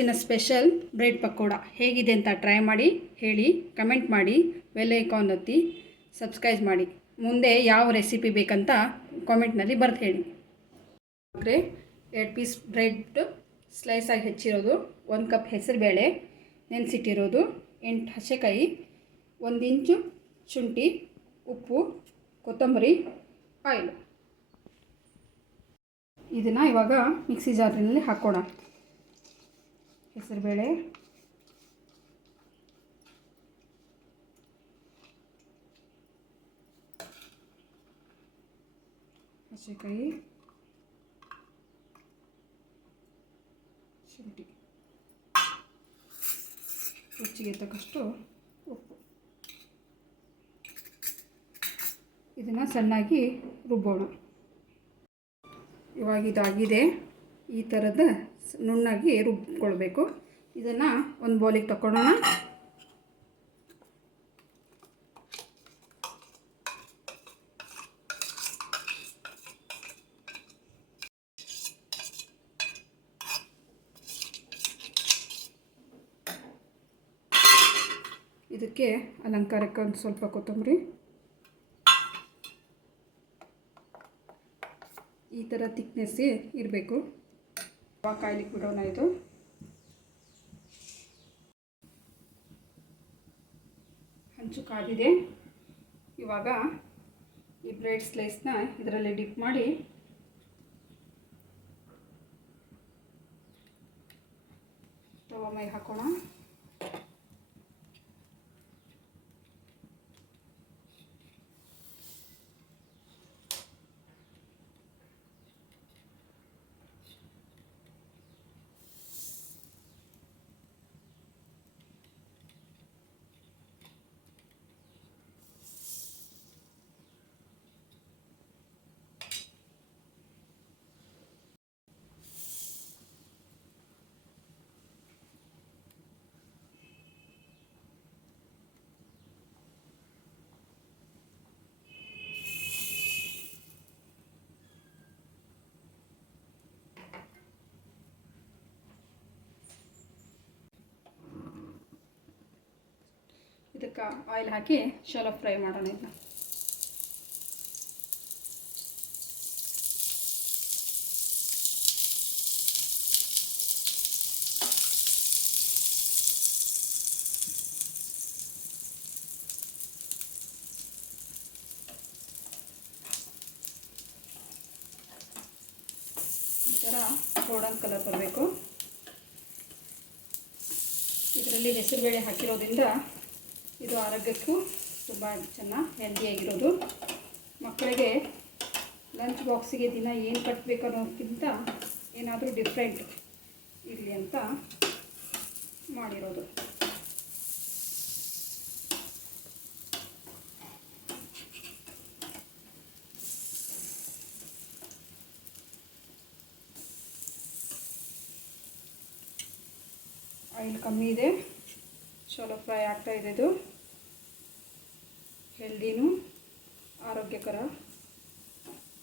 ಇವತ್ತಿನ special bread pakoda ಹೇಗಿದೆ ಅಂತ ಟ್ರೈ ಮಾಡಿ ಹೇಳಿ, ಕಮೆಂಟ್ ಮಾಡಿ, ಬೆಲ್ ಐಕಾನ್ ಒತ್ತಿ ಸಬ್ಸ್ಕ್ರೈಬ್ ಮಾಡಿ. ಮುಂದೆ ಯಾವ ರೆಸಿಪಿ ಬೇಕಂತ ಕಾಮೆಂಟ್ನಲ್ಲಿ ಬರೆದು ಹೇಳಿ. 2 ಪೀಸ್ ಬ್ರೆಡ್ ಸ್ಲೈಸ್ ಆಗಿ ಹೆಚ್ಚಿರೋದು, 1 ಕಪ್ ಹೆಸರುಬೇಳೆ ನೆನೆಸಿಟ್ಟಿರೋದು, 8 ಹಸಿಕಾಯಿ, 1 ಇಂಚು ಶುಂಠಿ, ಉಪ್ಪು, ಕೊತ್ತಂಬರಿ, ಆಯಿಲ್. ಇದನ್ನು ಇವಾಗ ಮಿಕ್ಸಿ ಜಾರಿನಲ್ಲಿ ಹಾಕೋಣ. ಹೆಸರುಬೇಳೆ, ಹಸಿಕಾಯಿ, ಶುಂಠಿ, ರುಚಿಗೆ ತಕ್ಕಷ್ಟು ಉಪ್ಪು. ಇದನ್ನು ಸಣ್ಣಾಗಿ ರುಬ್ಬೋಣ. ಇವಾಗ ಇದಾಗಿದೆ, ಈ ಥರದ ನುಣ್ಣಾಗಿ ರುಬ್ಕೊಳ್ಬೇಕು. ಇದನ್ನು ಒಂದು ಬೌಲಿಗೆ ತಗೊಳ್ಳೋಣ. ಇದಕ್ಕೆ ಅಲಂಕಾರಕ್ಕೆ ಒಂದು ಸ್ವಲ್ಪ ಕೊತ್ತಂಬರಿ, ಈ ಥರ ತಿಕ್ನೆಸ್ ಇರಬೇಕು. ಇವಾಗ ಕಾಯ್ಲಿಕ್ಕೆ ಬಿಡೋಣ. ಇದು ಹಂಚು ಕಾದಿದೆ. ಇವಾಗ ಈ ಬ್ರೆಡ್ ಸ್ಲೈಸ್ನ ಇದರಲ್ಲಿ ಡಿಪ್ ಮಾಡಿ ತವಾ ಮೇಲೆ ಹಾಕೋಣ. ಇದಕ್ಕೆ ಆಯಿಲ್ ಹಾಕಿ ಶಾಲೋ ಫ್ರೈ ಮಾಡೋಣ. ಇದನ್ನ ಈ ಥರ ಗೋಲ್ಡನ್ ಕಲರ್ ಬರಬೇಕು. ಇದರಲ್ಲಿ ಹೆಸರುಬೇಳೆ ಹಾಕಿರೋದ್ರಿಂದ ಇದು ಆರೋಗ್ಯಕ್ಕೂ ತುಂಬ ಚೆನ್ನಾಗಿ ಹೆಲ್ದಿಯಾಗಿರೋದು. ಮಕ್ಕಳಿಗೆ ಲಂಚ್ ಬಾಕ್ಸಿಗೆ ದಿನ ಏನು ಕಟ್ಟಬೇಕು ಅನ್ನೋದಕ್ಕಿಂತ ಏನಾದರೂ ಡಿಫ್ರೆಂಟ್ ಇರಲಿ ಅಂತ ಮಾಡಿರೋದು. ಆಯಿಲ್ ಕಮ್ಮಿ ಇದೆ, ಶಾಲೋ ಫ್ರೈ ಆಗ್ತಾಯಿದೆ. ಇದು ಹೆಲ್ದಿನೂ ಆರೋಗ್ಯಕರ,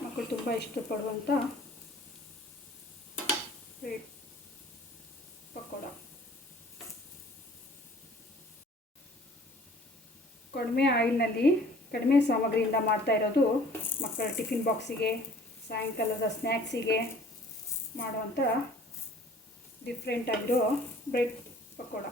ಮಕ್ಕಳು ತುಂಬ ಇಷ್ಟಪಡುವಂಥ ಬ್ರೆಡ್ ಪಕೋಡ. ಕಡಿಮೆ ಆಯಿಲ್ನಲ್ಲಿ ಕಡಿಮೆ ಸಾಮಗ್ರಿಯಿಂದ ಮಾಡ್ತಾ ಇರೋದು. ಮಕ್ಕಳ ಟಿಫಿನ್ ಬಾಕ್ಸಿಗೆ, ಸಾಯಂಕಾಲದ ಸ್ನ್ಯಾಕ್ಸಿಗೆ ಮಾಡುವಂಥ ಡಿಫ್ರೆಂಟ್ ಆಗಿರೋ ಬ್ರೆಡ್ ಪಕೋಡ.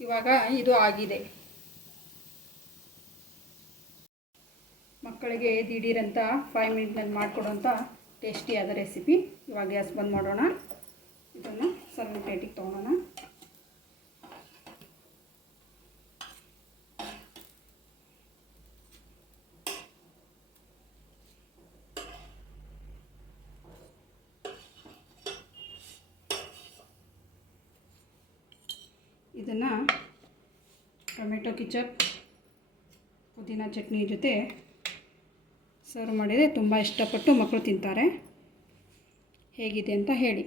ಇವಾಗ ಇದು ಆಗಿದೆ. ಮಕ್ಕಳಿಗೆ ದಿಢೀರಂತ 5 ಮಿನಿಟ್ನಲ್ಲಿ ಮಾಡಿಕೊಡುವಂಥ ಟೇಸ್ಟಿಯಾದ ರೆಸಿಪಿ. ಇವಾಗ ಗ್ಯಾಸ್ ಬಂದ್ ಮಾಡೋಣ. ಇದನ್ನು ಸರ್ವಿಂಗ್ ಪ್ಲೇಟಿಗೆ ತೊಗೊಳೋಣ. ಇದನ್ನು ಟೊಮೆಟೊ ಕೆಚಪ್, ಪುದೀನ ಚಟ್ನಿ ಜೊತೆ ಸರ್ವ್ ಮಾಡಿದರೆ ತುಂಬ ಇಷ್ಟಪಟ್ಟು ಮಕ್ಕಳು ತಿಂತಾರೆ. ಹೇಗಿದೆ ಅಂತ ಹೇಳಿ.